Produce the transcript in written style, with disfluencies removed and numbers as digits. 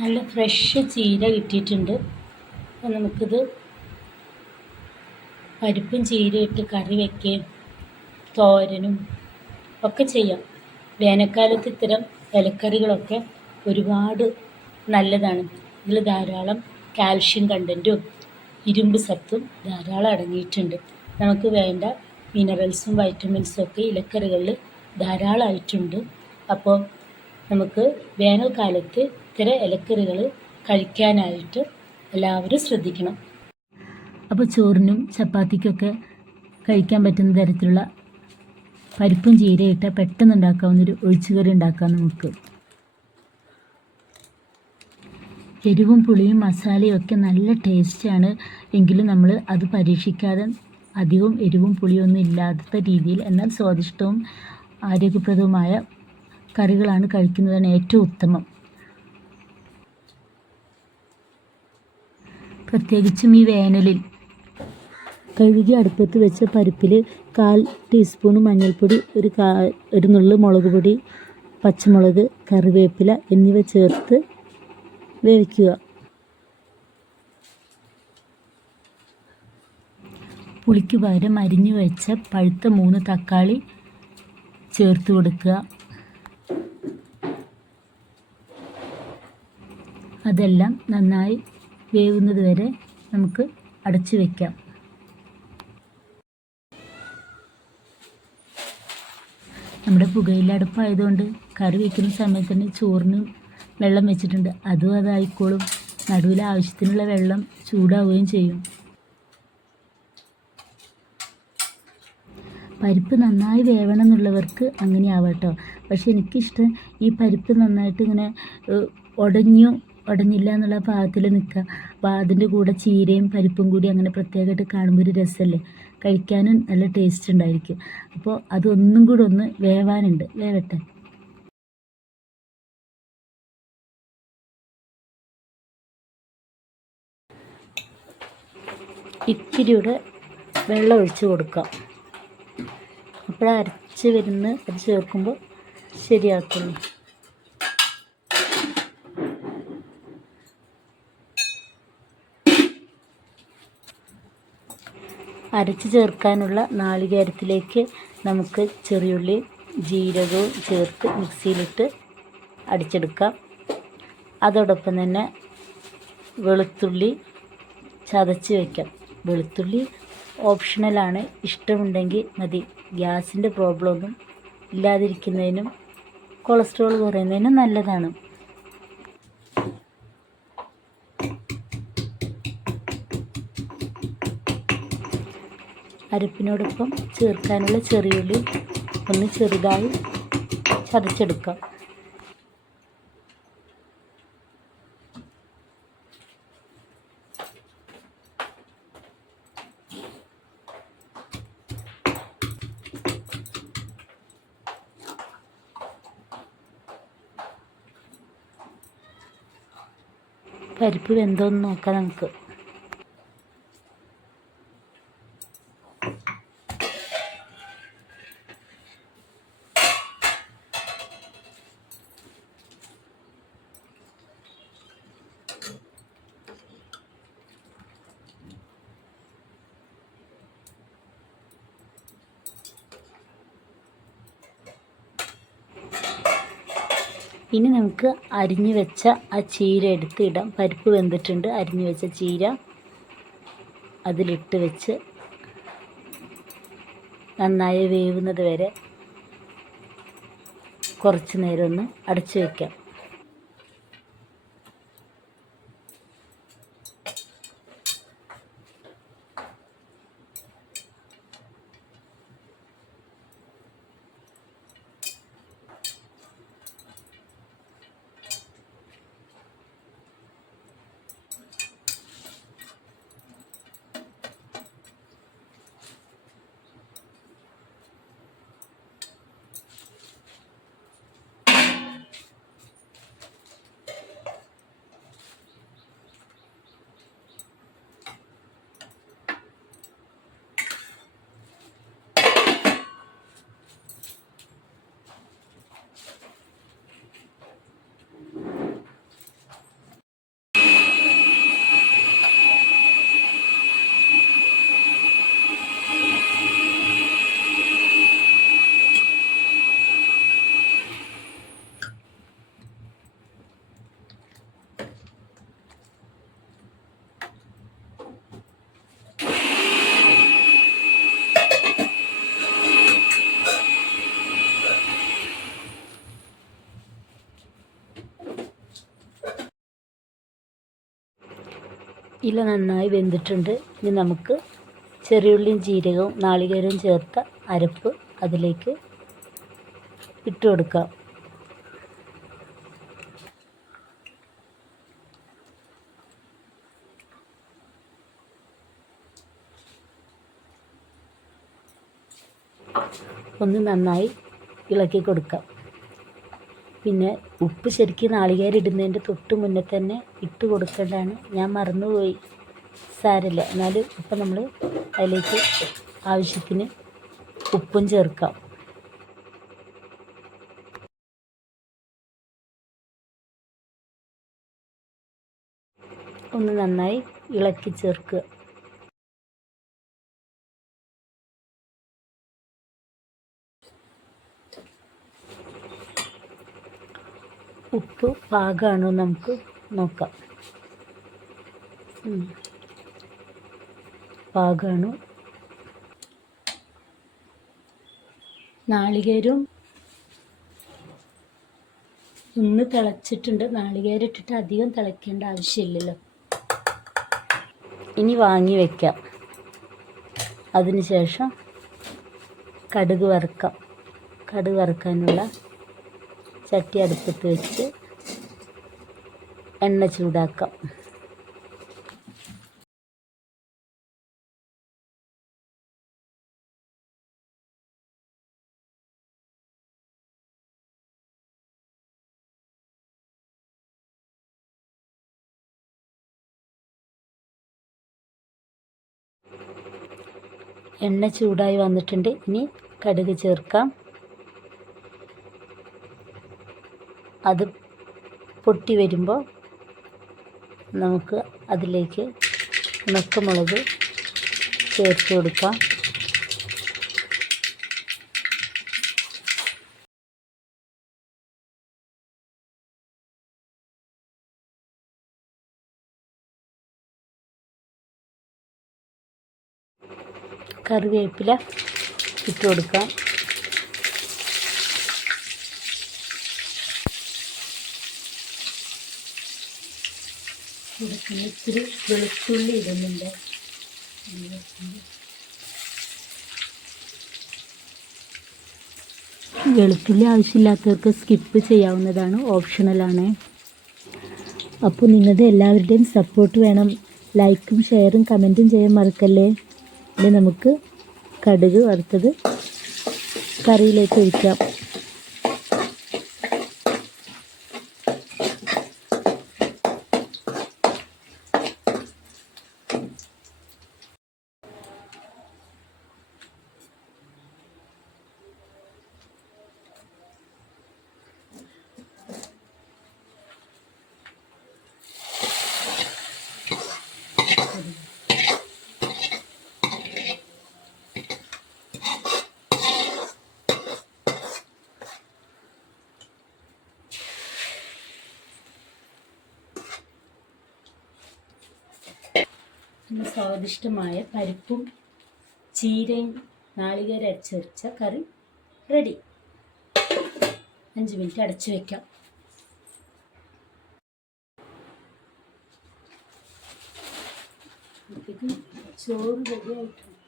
നല്ല ഫ്രഷ് ചീര കിട്ടിയിട്ടുണ്ട്. അപ്പോൾ നമുക്കിത് പരിപ്പും ചീരയിട്ട് കറി വയ്ക്കുകയും തോരനും ഒക്കെ ചെയ്യാം. വേനൽക്കാലത്ത് ഇത്തരം ഇലക്കറികളൊക്കെ ഒരുപാട് നല്ലതാണ്. ഇതിൽ ധാരാളം കാൽഷ്യം കണ്ടൻറ്റും ഇരുമ്പ് സത്തും ധാരാളം അടങ്ങിയിട്ടുണ്ട്. നമുക്ക് വേണ്ട മിനറൽസും വൈറ്റമിൻസും ഒക്കെ ഇലക്കറികളിൽ ധാരാളമായിട്ടുണ്ട്. അപ്പോൾ നമുക്ക് വേനൽക്കാലത്ത് ഇത്തരം ഇലക്കറികൾ കഴിക്കാനായിട്ട് എല്ലാവരും ശ്രദ്ധിക്കണം. അപ്പോൾ ചോറിനും ചപ്പാത്തിക്കൊക്കെ കഴിക്കാൻ പറ്റുന്ന തരത്തിലുള്ള പരിപ്പും ചീരയിട്ട് പെട്ടെന്ന് ഉണ്ടാക്കാവുന്നൊരു ഒഴിച്ചുകറി ഉണ്ടാക്കാം നമുക്ക്. എരിവും പുളിയും മസാലയും ഒക്കെ നല്ല ടേസ്റ്റാണ്. എങ്കിലും നമ്മൾ അത് പരീക്ഷിക്കാതെ അധികവും എരിവും പുളിയൊന്നും ഇല്ലാത്ത രീതിയിൽ എന്നാൽ സ്വാദിഷ്ടവും ആരോഗ്യപ്രദവുമായ കറികളാണ് കഴിക്കുന്നതാണ് ഏറ്റവും ഉത്തമം. പ്രത്യേകിച്ചും ഈ വേനലിൽ കഴുകി അടുപ്പത്ത് വെച്ച പരിപ്പിൽ 1/4 ടീസ്പൂൺ മഞ്ഞൾപ്പൊടി, ഒരു നുള്ളു മുളക് പൊടി, പച്ചമുളക്, കറിവേപ്പില എന്നിവ ചേർത്ത് വേവിക്കുക. പുളിക്ക് പകരം അരിഞ്ഞു വെച്ച പഴുത്ത 3 തക്കാളി ചേർത്ത് കൊടുക്കുക. അതെല്ലാം നന്നായി വേവുന്നത് വരെ നമുക്ക് അടച്ചു വയ്ക്കാം. നമ്മുടെ പുകയില അടുപ്പായതുകൊണ്ട് കറി വയ്ക്കുന്ന സമയത്ത് തന്നെ ചോറിന് വെള്ളം വെച്ചിട്ടുണ്ട്. അതും അതായിക്കോളും. നടുവിൽ ആവശ്യത്തിനുള്ള വെള്ളം ചൂടാവുകയും ചെയ്യും. പരിപ്പ് നന്നായി വേവണം എന്നുള്ളവർക്ക് അങ്ങനെ ആവാട്ടോ. പക്ഷെ എനിക്കിഷ്ടം ഈ പരിപ്പ് നന്നായിട്ട് ഇങ്ങനെ ഉടഞ്ഞില്ല എന്നുള്ള പാകത്തിൽ നിൽക്കുക. അപ്പോൾ അതിൻ്റെ കൂടെ ചീരയും പരിപ്പും കൂടി അങ്ങനെ പ്രത്യേകമായിട്ട് കാണുമ്പോൾ ഒരു രസമല്ലേ, കഴിക്കാനും നല്ല ടേസ്റ്റ് ഉണ്ടായിരിക്കും. അപ്പോൾ അതൊന്നും കൂടെ ഒന്ന് വേവാനുണ്ട്, വേവട്ടെ. ഇത്തിരിയുടെ വെള്ളം ഒഴിച്ച് കൊടുക്കാം. അപ്പോഴാണ് അരച്ച് വരുന്ന അത് ചേർക്കുമ്പോൾ ശരിയാക്കുന്നു. അരച്ച് ചേർക്കാനുള്ള നാളികേരത്തിലേക്ക് നമുക്ക് ചെറിയുള്ളി ജീരകവും ചേർത്ത് മിക്സിയിലിട്ട് അടിച്ചെടുക്കാം. അതോടൊപ്പം തന്നെ വെളുത്തുള്ളി ചതച്ച് വയ്ക്കാം. വെളുത്തുള്ളി ഓപ്ഷണലാണ്, ഇഷ്ടമുണ്ടെങ്കിൽ മതി. ഗ്യാസിൻ്റെ പ്രോബ്ലമൊന്നും ഇല്ലാതിരിക്കുന്നതിനും കൊളസ്ട്രോൾ കുറയുന്നതിനും നല്ലതാണ്. അരപ്പിനോടൊപ്പം ചേർക്കാനുള്ള ചെറിയുള്ളി ഒന്ന് ചെറുതായി ചതച്ചെടുക്കാം. പരിപ്പ് വെന്തോന്ന് നോക്കാം നമുക്ക്. ഇനി നമുക്ക് അരിഞ്ഞു വെച്ച ആ ചീര എടുത്ത് ഇടാം. പരിപ്പ് വെന്തിട്ടുണ്ട്. അരിഞ്ഞു വെച്ച ചീര അതിലിട്ട് വെച്ച് നന്നായി വേവുന്നത് വരെ കുറച്ച് നേരം ഒന്ന് അടച്ചു വയ്ക്കാം. ഇല നന്നായി വെന്തിട്ടുണ്ട്. ഇനി നമുക്ക് ചെറിയുള്ളിയും ജീരകവും നാളികേരവും ചേർത്ത അരപ്പ് അതിലേക്ക് ഇട്ട് കൊടുക്കാം. ഒന്ന് നന്നായി ഇളക്കി കൊടുക്കാം. പിന്നെ ഉപ്പ് ശരിക്കും നാളികേരം ഇടുന്നതിൻ്റെ തൊട്ട് മുന്നേ തന്നെ ഇട്ട് കൊടുക്കേണ്ടതാണ്. ഞാൻ മറന്നുപോയി, സാരമില്ല. എന്നാലും ഇപ്പം നമ്മൾ അതിലേക്ക് ആവശ്യത്തിന് ഉപ്പും ചേർക്കാം. ഒന്ന് നന്നായി ഇളക്കി ചേർക്കുക. ഉപ്പ് പാകമാണോ നമുക്ക് നോക്കാം. പാകമാണ്. നാളികേരം ഒന്ന് തിളച്ചിട്ടുണ്ട്. നാളികേരം ഇട്ടിട്ട് അധികം തിളയ്ക്കേണ്ട ആവശ്യമില്ലല്ലോ. ഇനി വാങ്ങി വയ്ക്കാം. അതിനുശേഷം കടുക് വറുക്കാം. കടുക് വറുക്കാനുള്ള ചട്ടി അടുപ്പത്ത് വെച്ച് എണ്ണ ചൂടാക്കാം. എണ്ണ ചൂടായി വന്നിട്ടുണ്ട്. ഇനി കടുക് ചേർക്കാം. അത് പൊട്ടി വരുമ്പോൾ നമുക്ക് അതിലേക്ക് ഉണക്കമുളക് ചേർത്ത് കൊടുക്കാം. കറിവേപ്പില ഇട്ട് കൊടുക്കാം. ഇത്തിരി വെളുത്തുള്ളി ഇടുന്നുണ്ട്. വെളുത്തുള്ളി ആവശ്യമില്ലാത്തവർക്ക് സ്കിപ്പ് ചെയ്യാവുന്നതാണ്, ഓപ്ഷണലാണ്. അപ്പോൾ നിങ്ങളുടെ എല്ലാവരുടെയും സപ്പോർട്ട് വേണം. ലൈക്കും ഷെയറും കമൻറ്റും ചെയ്യാൻ മറക്കല്ലേ. ഇനി നമുക്ക് കടുക് വറുത്തത് കറിയിലേക്ക് ഒഴിക്കാം. സ്വാദിഷ്ടമായ പരിപ്പും ചീരയും നാളികേരം അരച്ചരച്ച കറി റെഡി. 5 മിനിറ്റ് അടച്ചു വയ്ക്കാം. ചോറ് റെഡി ആയിട്ടുണ്ട്.